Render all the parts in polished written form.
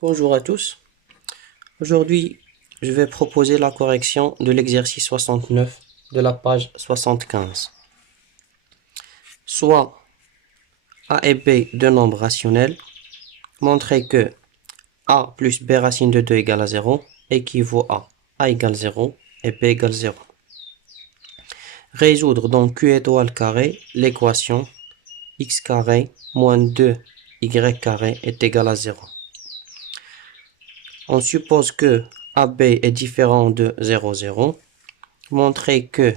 Bonjour à tous. Aujourd'hui, je vais proposer la correction de l'exercice 69 de la page 75. Soit a et b deux nombres rationnels, montrer que a plus b racine de 2 égale à 0 équivaut à a égale 0 et b égale 0. Résoudre dans q étoile carré l'équation x carré moins 2y carré est égal à 0. On suppose que AB est différent de 0, 0. Montrer que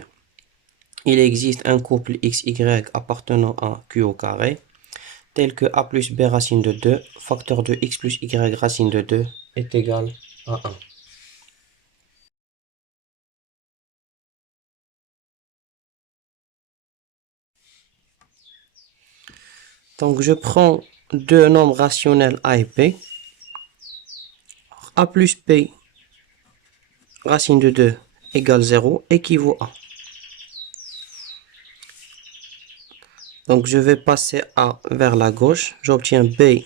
il existe un couple XY appartenant à Q au carré, tel que A plus B racine de 2, facteur de X plus Y racine de 2 est égal à 1. Donc je prends deux nombres rationnels A et B. A plus B racine de 2 égale 0 équivaut à. Donc je vais passer A vers la gauche. J'obtiens B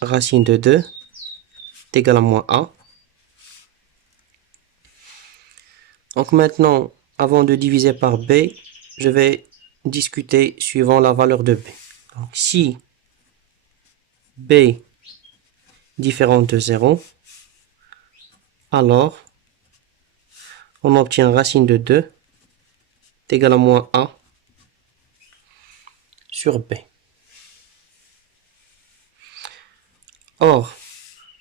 racine de 2 est égal à moins A. Donc maintenant, avant de diviser par B, je vais discuter suivant la valeur de B. Donc si B différent de 0, alors on obtient racine de 2 est égal à moins A sur B. Or,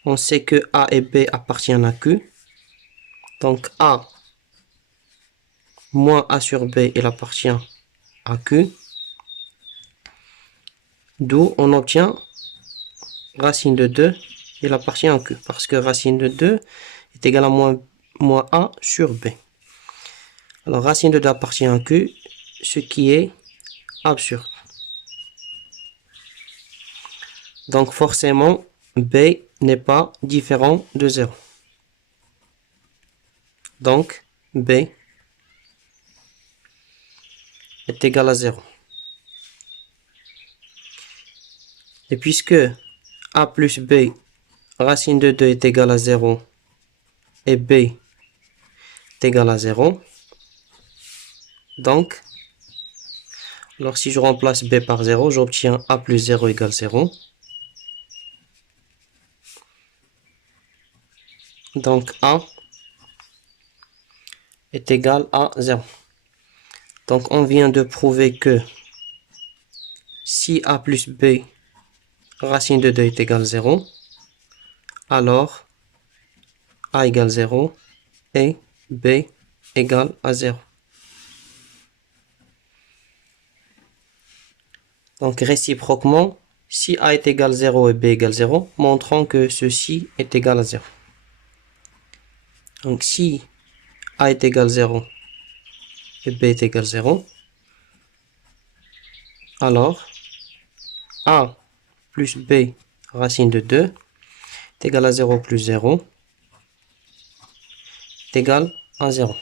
on sait que A et B appartiennent à Q. Donc A moins A sur B, il appartient à Q. D'où on obtient racine de 2, il appartient à Q. Parce que racine de 2 est égal à moins A sur B. Alors racine de 2 appartient à Q, ce qui est absurde. Donc forcément, B n'est pas différent de 0. Donc B est égal à 0. Et puisque A plus B racine de 2 est égal à 0 et B est égal à 0, donc, alors si je remplace B par 0, j'obtiens A plus 0 égale 0. Donc A est égal à 0. Donc on vient de prouver que si A plus B racine de 2 est égal à 0, alors A égale 0 et B égale à 0. Donc réciproquement, si A est égal à 0 et B égale 0, montrons que ceci est égal à 0. Donc si A est égal à 0 et B est égal à 0, alors A plus B racine de 2 est égal à 0 plus 0 est égal à 0.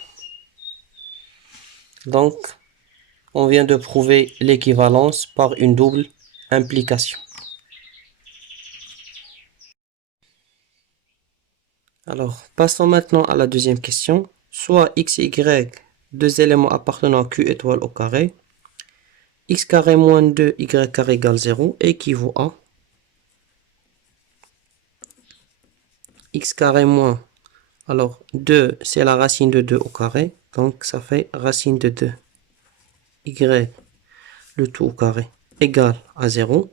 Donc, on vient de prouver l'équivalence par une double implication. Alors, passons maintenant à la deuxième question. Soit x et y, deux éléments appartenant à q étoile au carré, x carré moins 2 y carré égale 0 équivaut à x carré moins, alors 2 c'est la racine de 2 au carré, donc ça fait racine de 2 y le tout au carré égale à 0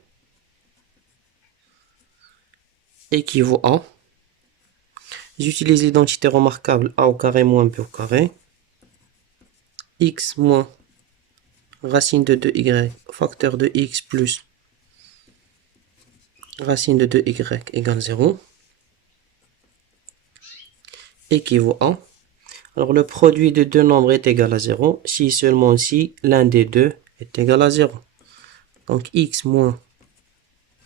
équivaut à, j'utilise l'identité remarquable a au carré moins b au carré, x moins racine de 2y facteur de x plus racine de 2y égale 0 équivaut à, alors le produit de deux nombres est égal à 0 si seulement si l'un des deux est égal à 0. Donc x moins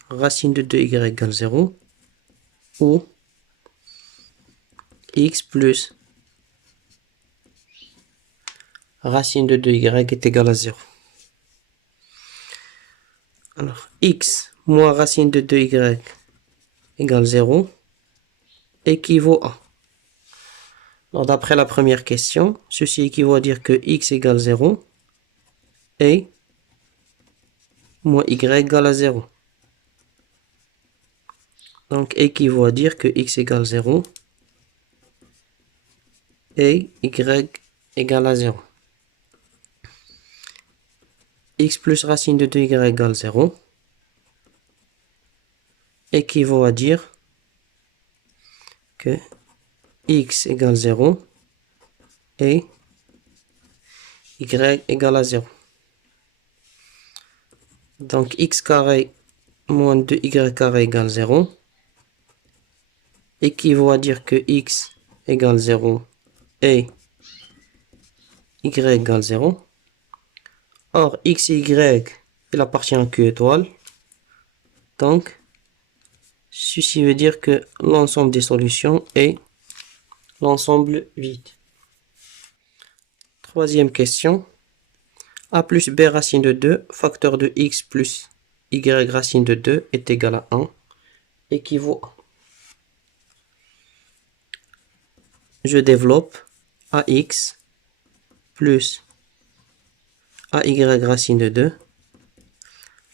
racine de 2y égale 0 ou x plus racine de 2y est égal à 0. Alors x moins racine de 2y égale 0. équivaut à. Alors, d'après la première question, ceci équivaut à dire que x égale 0 et moins y égale à 0. Donc, équivaut à dire que x égale 0 et y égale à 0. X plus racine de 2y égale 0 équivaut à dire que x égale 0 et y égale à 0. Donc x carré moins 2y carré égale 0 équivaut à dire que x égale 0 et y égale 0. Or, x et y, il appartient à Q étoile. Donc, ceci veut dire que l'ensemble des solutions est l'ensemble vide. Troisième question. A plus b racine de 2, facteur de x plus y racine de 2 est égal à 1, équivaut à. Je développe ax plus ay racine de 2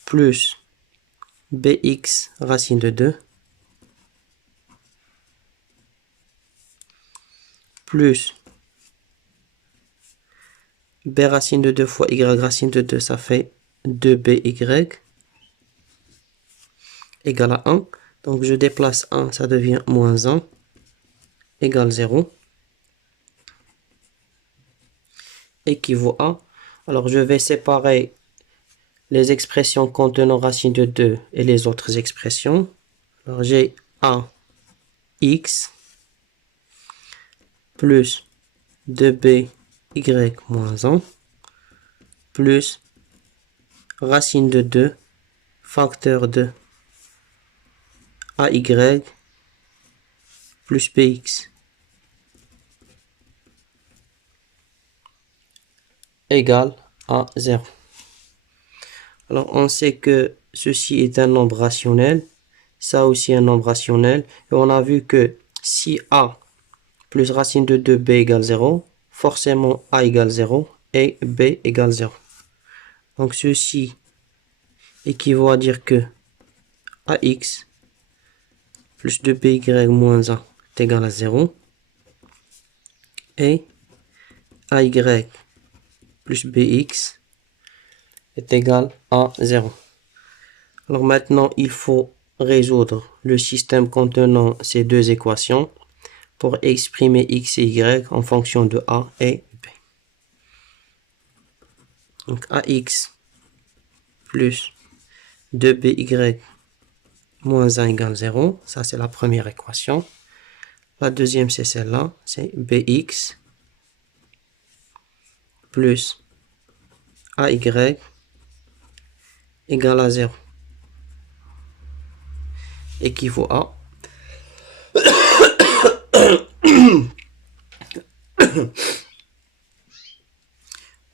plus bx racine de 2 plus b racine de 2 fois y racine de 2, ça fait 2by égale à 1. Donc je déplace 1, ça devient moins 1 égale 0. Équivaut à. Alors je vais séparer les expressions contenant racine de 2 et les autres expressions. Alors j'ai ax plus 2by moins 1 plus racine de 2 facteur de ay plus bx égale à 0. Alors on sait que ceci est un nombre rationnel, ça aussi un nombre rationnel, et on a vu que si a plus racine de 2b égale 0, forcément a égale 0 et b égale 0. Donc ceci équivaut à dire que ax plus 2by moins 1 est égal à 0 et ay plus bx est égal à 0. Alors maintenant, il faut résoudre le système contenant ces deux équations pour exprimer x et y en fonction de a et b. Donc ax plus 2by moins 1 égale 0, ça c'est la première équation. La deuxième c'est celle-là, c'est bx plus ay égale à 0. Équivaut à.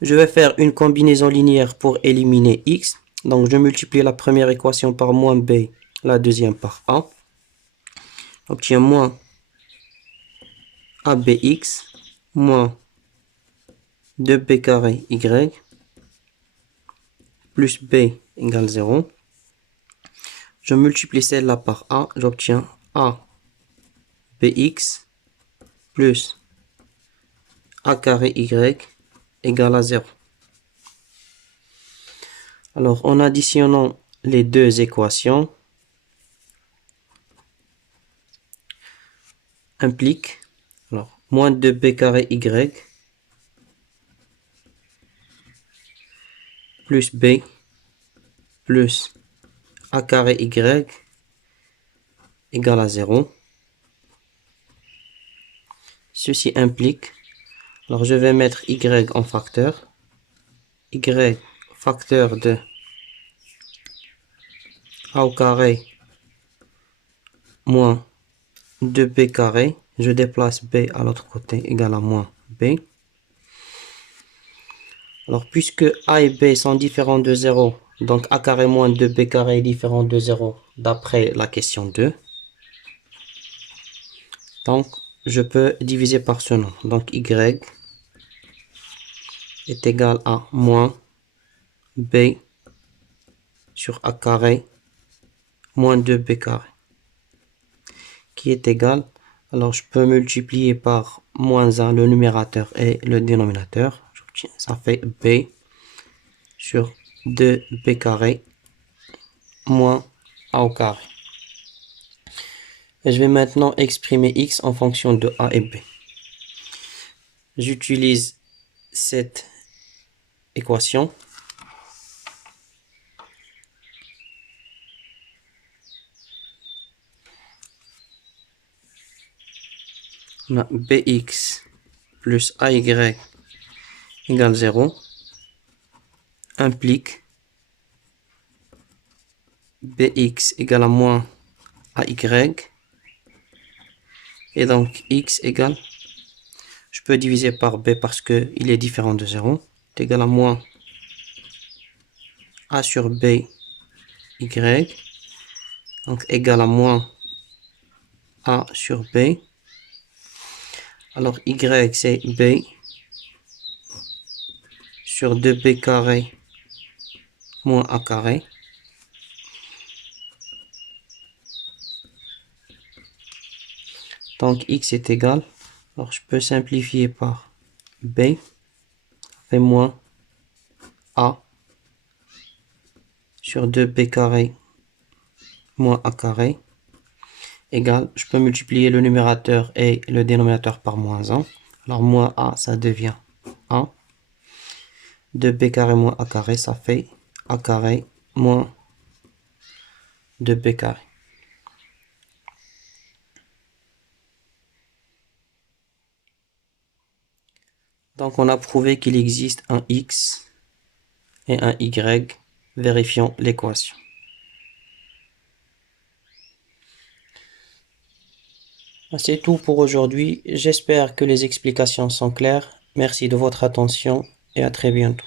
Je vais faire une combinaison linéaire pour éliminer x. Donc je multiplie la première équation par moins b, la deuxième par a. J'obtiens moins abx moins 2b carré y plus b égale 0. Je multiplie celle-là par a, j'obtiens a bx plus a carré y égale à 0. Alors en additionnant les deux équations, implique alors moins 2b carré y plus b plus a carré y égale à 0. Ceci implique, alors je vais mettre y en facteur, y facteur de a au carré moins 2b carré, je déplace b à l'autre côté égale à moins b. Alors puisque a et b sont différents de 0, donc a carré moins 2b carré est différent de 0 d'après la question 2. Donc, je peux diviser par ce nombre. Donc, y est égal à moins b sur a carré moins 2b carré, qui est égal, alors je peux multiplier par moins 1 le numérateur et le dénominateur. Ça fait b sur 2b carré moins a au carré. Et je vais maintenant exprimer x en fonction de a et b. J'utilise cette équation. On a bx plus ay égale 0 implique bx égale à moins ay, et donc x égale, je peux diviser par b parce qu'il est différent de 0, est égal à moins a sur b y, donc égal à moins a sur b. Alors y c'est b sur 2b carré moins a carré. Donc x est égal, alors je peux simplifier par b, fait moins a sur 2b carré moins a carré, égal, je peux multiplier le numérateur et le dénominateur par moins 1. Alors moins a, ça devient a. 2b carré moins a carré, ça fait a carré moins 2b carré. Donc on a prouvé qu'il existe un x et un y. Vérifions l'équation. C'est tout pour aujourd'hui. J'espère que les explications sont claires. Merci de votre attention et à très bientôt.